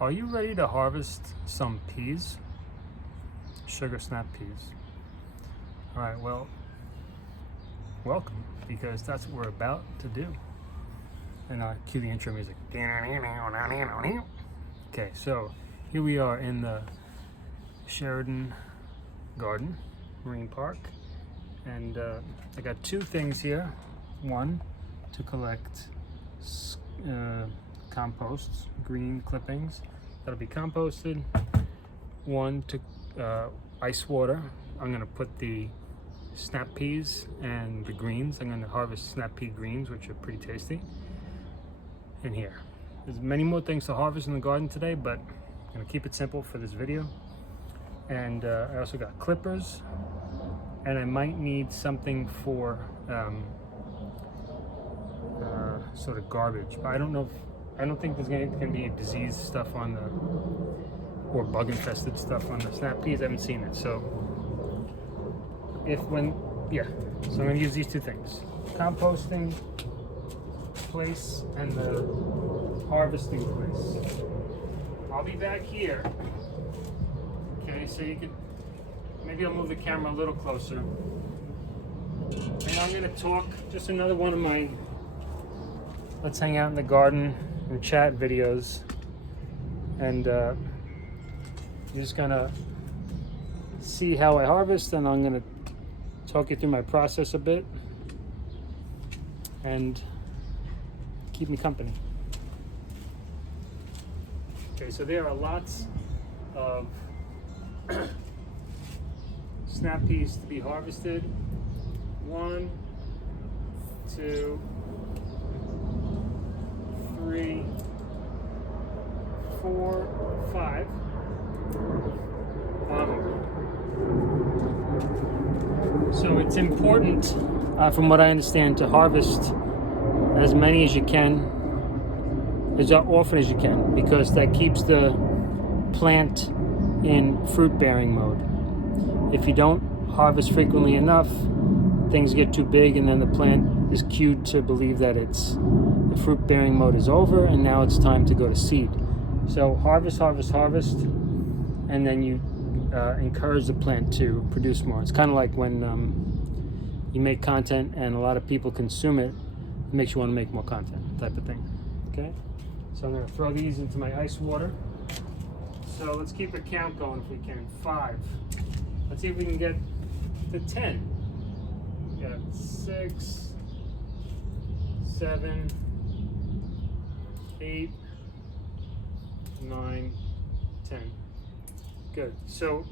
Are you ready to harvest some peas? Sugar snap peas. All right, well, welcome, because that's what we're about to do. And I'll cue the intro music. Okay, so here we are in the Sheridan Garden, Marine Park. And I got two things here. One, to collect composts, green clippings that'll be composted. One to ice water. I'm gonna put the snap peas and the greens. I'm gonna harvest snap pea greens, which are pretty tasty, in here. There's many more things to harvest in the garden today, but I'm gonna keep it simple for this video. And I also got clippers, and I might need something for sort of garbage, but I don't think there's gonna be disease stuff on the, or bug infested stuff on the snap peas. I haven't seen it. So so I'm gonna use these two things: composting place and the harvesting place. I'll be back here. Okay, so you can, maybe I'll move the camera a little closer. And I'm gonna talk, just another one of my let's hang out in the garden and chat videos. And you're just gonna see how I harvest, and I'm gonna talk you through my process a bit and keep me company. Okay, so there are lots of snap peas to be harvested. 1, 2, 3, 4, 5. So it's important, from what I understand, to harvest as many as you can, as often as you can, because that keeps the plant in fruit-bearing mode. If you don't harvest frequently enough, things get too big, and then the plant is cued to believe that the fruit-bearing mode is over, and now it's time to go to seed. So harvest, and then you encourage the plant to produce more. It's kind of like when you make content and a lot of people consume it, it makes you want to make more content, type of thing. Okay, so I'm going to throw these into my ice water. So let's keep a count going if we can. 5. Let's see if we can get to 10. We got 6, 7, 8, 9, 10. Good. So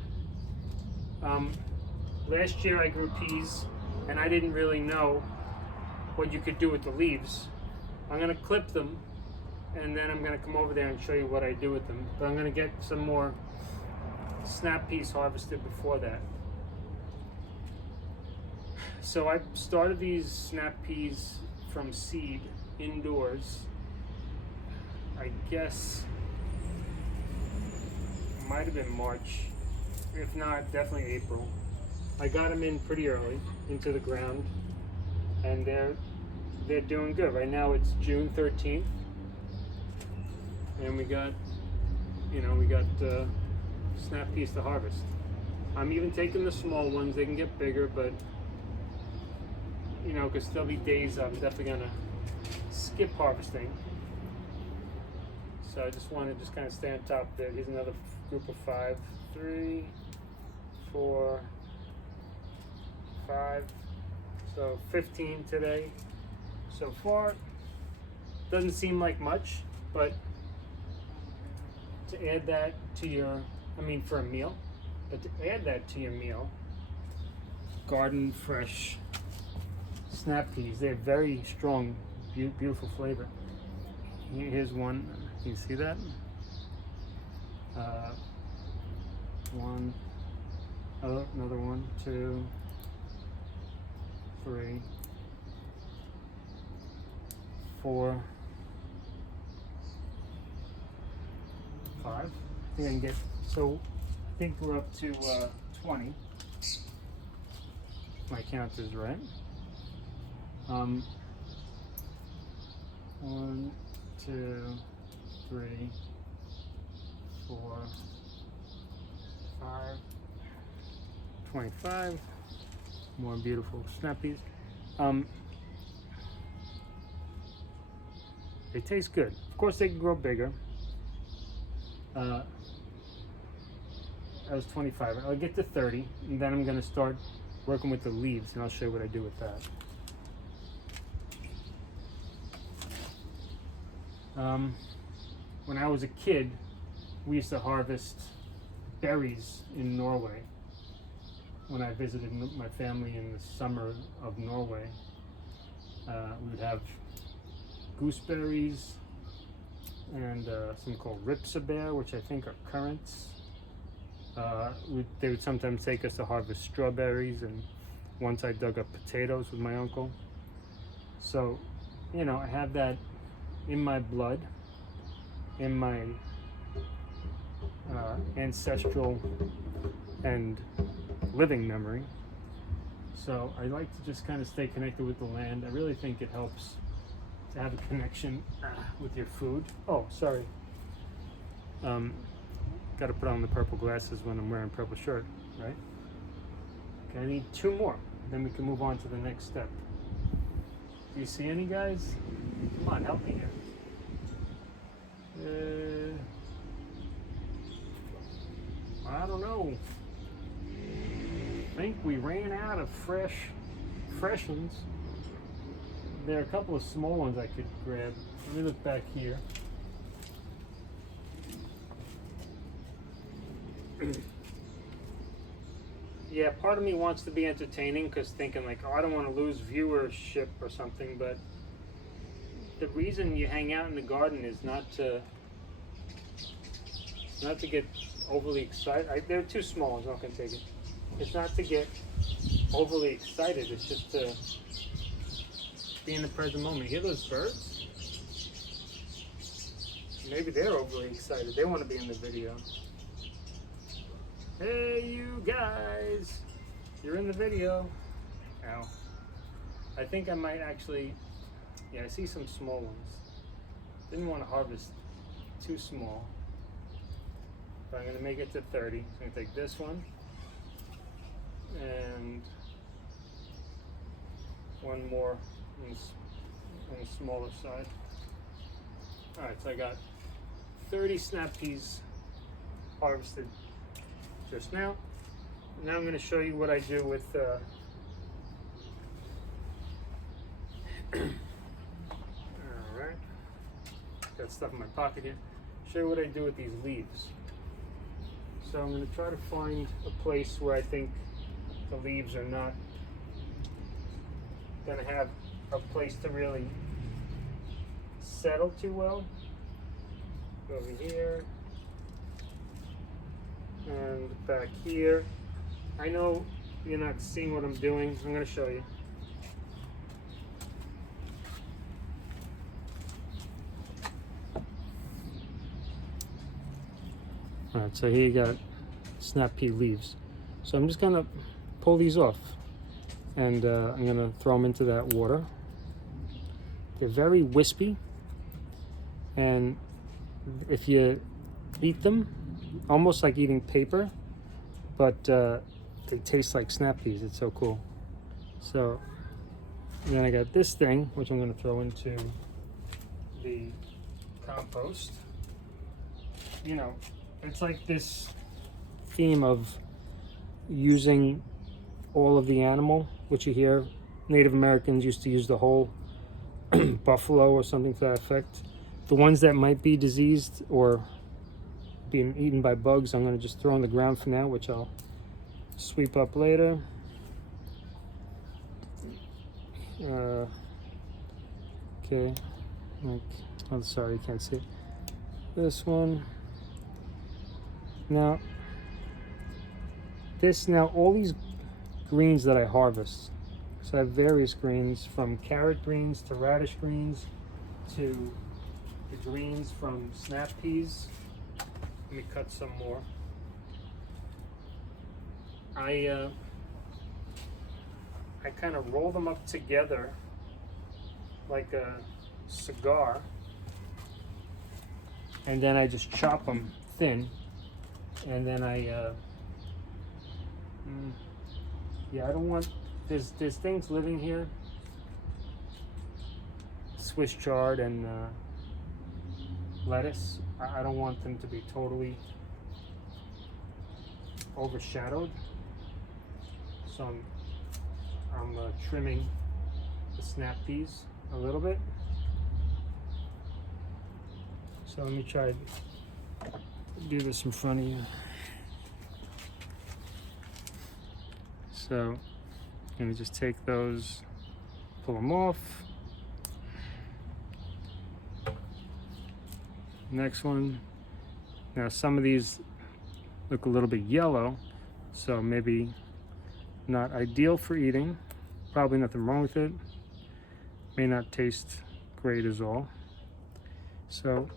last year I grew peas, and I didn't really know what you could do with the leaves. I'm going to clip them, and then I'm going to come over there and show you what I do with them. But I'm going to get some more snap peas harvested before that. So I started these snap peas from seed indoors. I guess it might have been March, if not, definitely April. I got them in pretty early into the ground, and they're doing good. Right now it's June 13th, and we got snap peas to harvest. I'm even taking the small ones. They can get bigger, but because there'll be days I'm definitely gonna skip harvesting. So I just want to kind of stay on top of it. Here's another group of 5. 3, 4, 5. So 15 today so far. Doesn't seem like much, but to add that to for a meal, but to add that to your meal, garden fresh snap peas. They're very strong, beautiful flavor. Here's one. Can you see that? One. Oh, another one. 2, 3, 4, 5. I think I can get. So I think we're up to 20. My count is right. 1, 2, 3, 4, 5, 25. More beautiful snap peas. They taste good. Of course, they can grow bigger. That was 25. I'll get to 30, and then I'm going to start working with the leaves, and I'll show you what I do with that. When I was a kid, we used to harvest berries in Norway. When I visited my family in the summer of Norway, we would have gooseberries and some called ripsebær, which I think are currants. They would sometimes take us to harvest strawberries, and once I dug up potatoes with my uncle. So, you know, I have that in my blood, in my ancestral and living memory. So I like to just kind of stay connected with the land. I really think it helps to have a connection with your food. Oh, sorry. Got to put on the purple glasses when I'm wearing purple shirt, right? Okay, I need 2 more. Then we can move on to the next step. Do you see any, guys? Come on, help me here. I don't know. I think we ran out of fresh ones. There are a couple of small ones I could grab. Let me look back here. Yeah, part of me wants to be entertaining because thinking like, oh, I don't want to lose viewership or something, but the reason you hang out in the garden is not to get overly excited. They're too small ones, I'm not going to take it. It's not to get overly excited, it's just to be in the present moment. Hear those birds? Maybe they're overly excited. They want to be in the video. Hey, you guys! You're in the video. Ow. I think I might actually... Yeah, I see some small ones. Didn't want to harvest too small. But I'm going to make it to 30. So I'm going to take this one. And one more on the smaller side. Alright, so I got 30 snap peas harvested just now. Now I'm going to show you what I do with alright, got stuff in my pocket here. Show you what I do with these leaves. So I'm going to try to find a place where I think the leaves are not going to have a place to really settle too well. Go over here and back here. I know you're not seeing what I'm doing. I'm going to show you. Alright, so here you got snap pea leaves. So I'm just going to pull these off, and I'm going to throw them into that water. They're very wispy, and if you eat them, almost like eating paper, but they taste like snap peas. It's so cool. So then I got this thing, which I'm going to throw into the compost. You know, it's like this theme of using all of the animal, which you hear Native Americans used to use the whole buffalo or something to that effect. The ones that might be diseased or being eaten by bugs, I'm going to just throw on the ground for now, which I'll sweep up later. Okay. I'm sorry, you can't see it. This one. Now, all these greens that I harvest, so I have various greens, from carrot greens to radish greens to the greens from snap peas. Let me cut some more. I kind of roll them up together like a cigar, and then I just chop them thin, and then I I don't want, there's things living here, Swiss chard and lettuce. I don't want them to be totally overshadowed, so I'm trimming the snap peas a little bit. So let me try to do this in front of you. So I'm gonna just take those, pull them off. Next one. Now some of these look a little bit yellow, so maybe not ideal for eating. Probably nothing wrong with it. May not taste great as all. So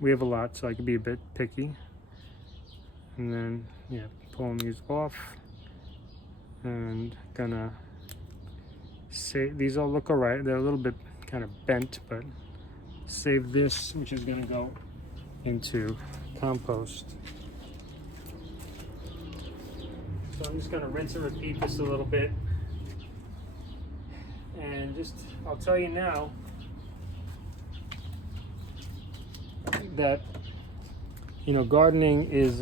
we have a lot, so I could be a bit picky. And then, yeah, pulling these off. And gonna say, these all look all right. They're a little bit kind of bent, but save this, which is gonna go into compost. So I'm just gonna rinse and repeat this a little bit. And just, I'll tell you now that, you know, gardening is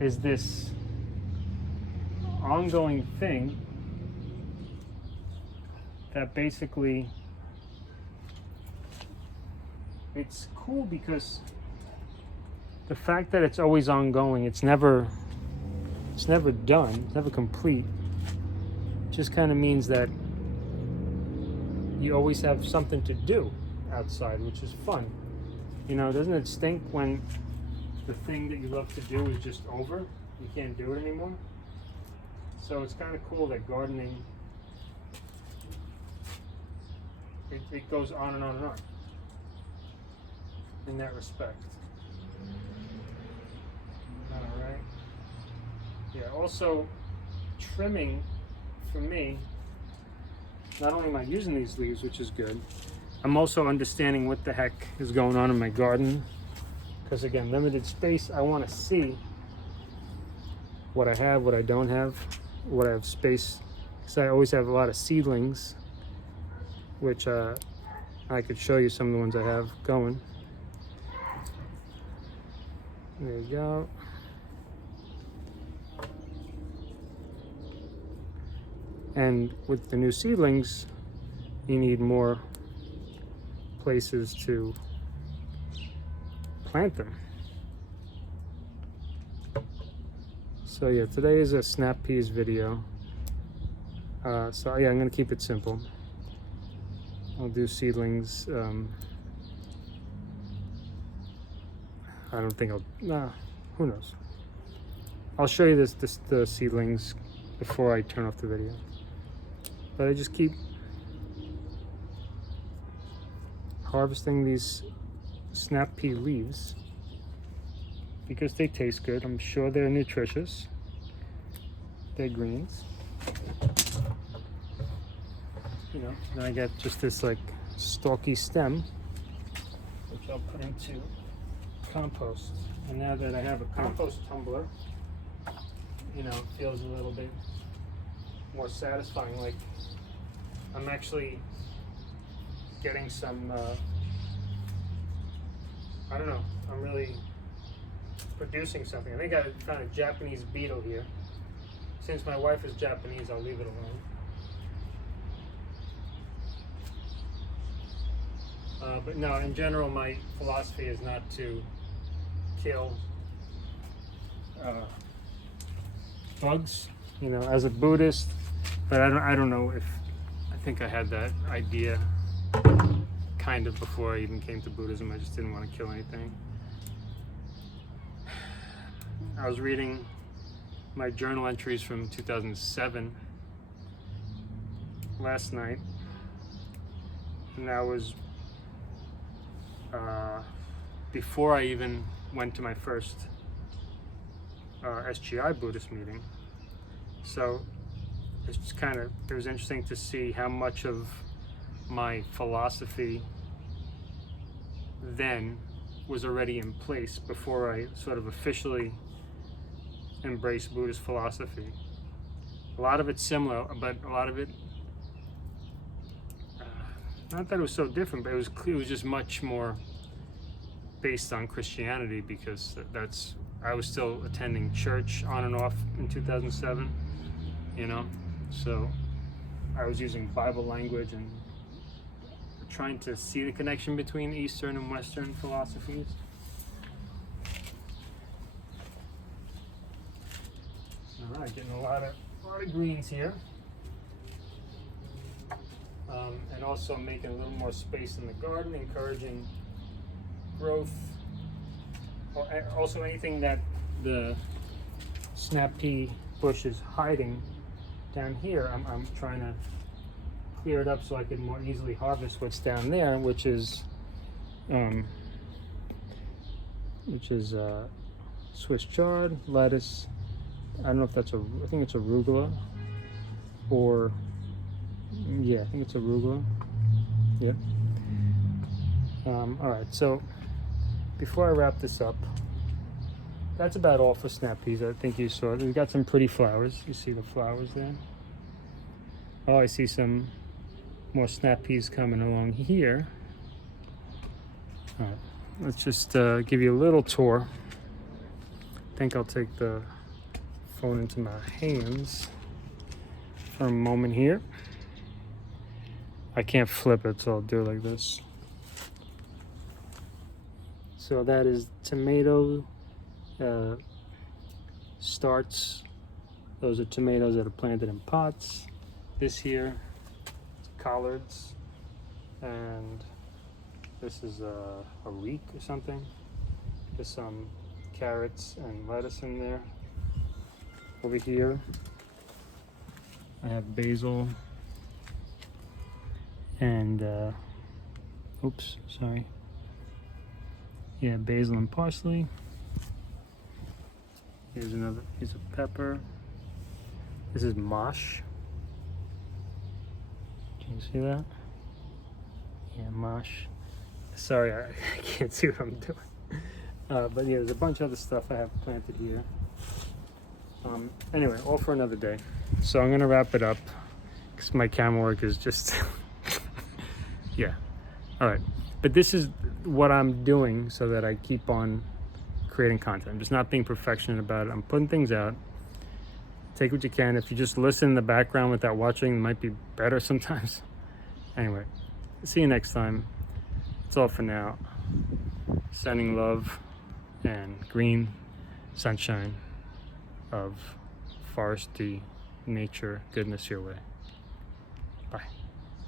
this ongoing thing that basically, it's cool because the fact that it's always ongoing, it's never done, it's never complete, just kind of means that you always have something to do outside, which is fun. You know, doesn't it stink when the thing that you love to do is just over? You can't do it anymore. So it's kind of cool that gardening, it goes on and on and on in that respect. All right. Yeah, also trimming for me, not only am I using these leaves, which is good, I'm also understanding what the heck is going on in my garden. Because again, limited space, I want to see what I have, what I don't have, what I have space. Because I always have a lot of seedlings, which I could show you some of the ones I have going. There you go. And with the new seedlings, you need more places to plant them. So yeah, today is a snap peas video. So yeah, I'm gonna keep it simple. I'll do seedlings. I don't think who knows? I'll show you the seedlings before I turn off the video. But I just keep harvesting these snap pea leaves because they taste good. I'm sure they're nutritious. They're greens. You know, then I get just this like stalky stem, which I'll put into compost. And now that I have a compost tumbler, you know, it feels a little bit more satisfying. Like I'm actually getting some, I don't know, I'm really producing something. I think I found a Japanese beetle here. Since my wife is Japanese, I'll leave it alone. But no, in general, my philosophy is not to kill bugs, you know, as a Buddhist. But I don't know if, I think I had that idea kind of before I even came to Buddhism. I just didn't want to kill anything. I was reading my journal entries from 2007 last night, and that was before I even went to my first SGI Buddhist meeting. So it's just it was interesting to see how much of my philosophy then was already in place before I sort of officially embraced Buddhist philosophy. A lot of it's similar, but a lot of it, not that it was so different, but it was just much more based on Christianity, because I was still attending church on and off in 2007, you know, so I was using Bible language and trying to see the connection between Eastern and Western philosophies. All right, getting a lot of greens here, and also making a little more space in the garden, encouraging growth. Also, anything that the snap pea bush is hiding down here, I'm trying to clear it up so I can more easily harvest what's down there, which is Swiss chard, lettuce. I don't know if that's I think it's arugula, or yeah, I think it's arugula. Yep. All right, so before I wrap this up, that's about all for snap peas. I think you saw it. We've got some pretty flowers. You see the flowers there? Oh, I see some more snap peas coming along here. All right, let's just give you a little tour. I think I'll take the phone into my hands for a moment here. I can't flip it, so I'll do it like this. So that is tomato starts. Those are tomatoes that are planted in pots. This here is collards, and this is a leek or something. There's some carrots and lettuce in there. Over here I have basil and oops, sorry. Yeah, basil and parsley. Here's another piece of pepper. This is mosh. Can you see that? Yeah, mosh. Sorry, I can't see what I'm doing. But yeah, there's a bunch of other stuff I have planted here. Anyway, all for another day. So I'm gonna wrap it up because my camera work is just yeah. All right, but this is what I'm doing so that I keep on creating content. I'm just not being perfectionist about it. I'm putting things out. Take what you can. If you just listen in the background without watching, it might be better sometimes. Anyway, see you next time. That's all for now. Sending love and green sunshine of foresty nature goodness your way. Bye.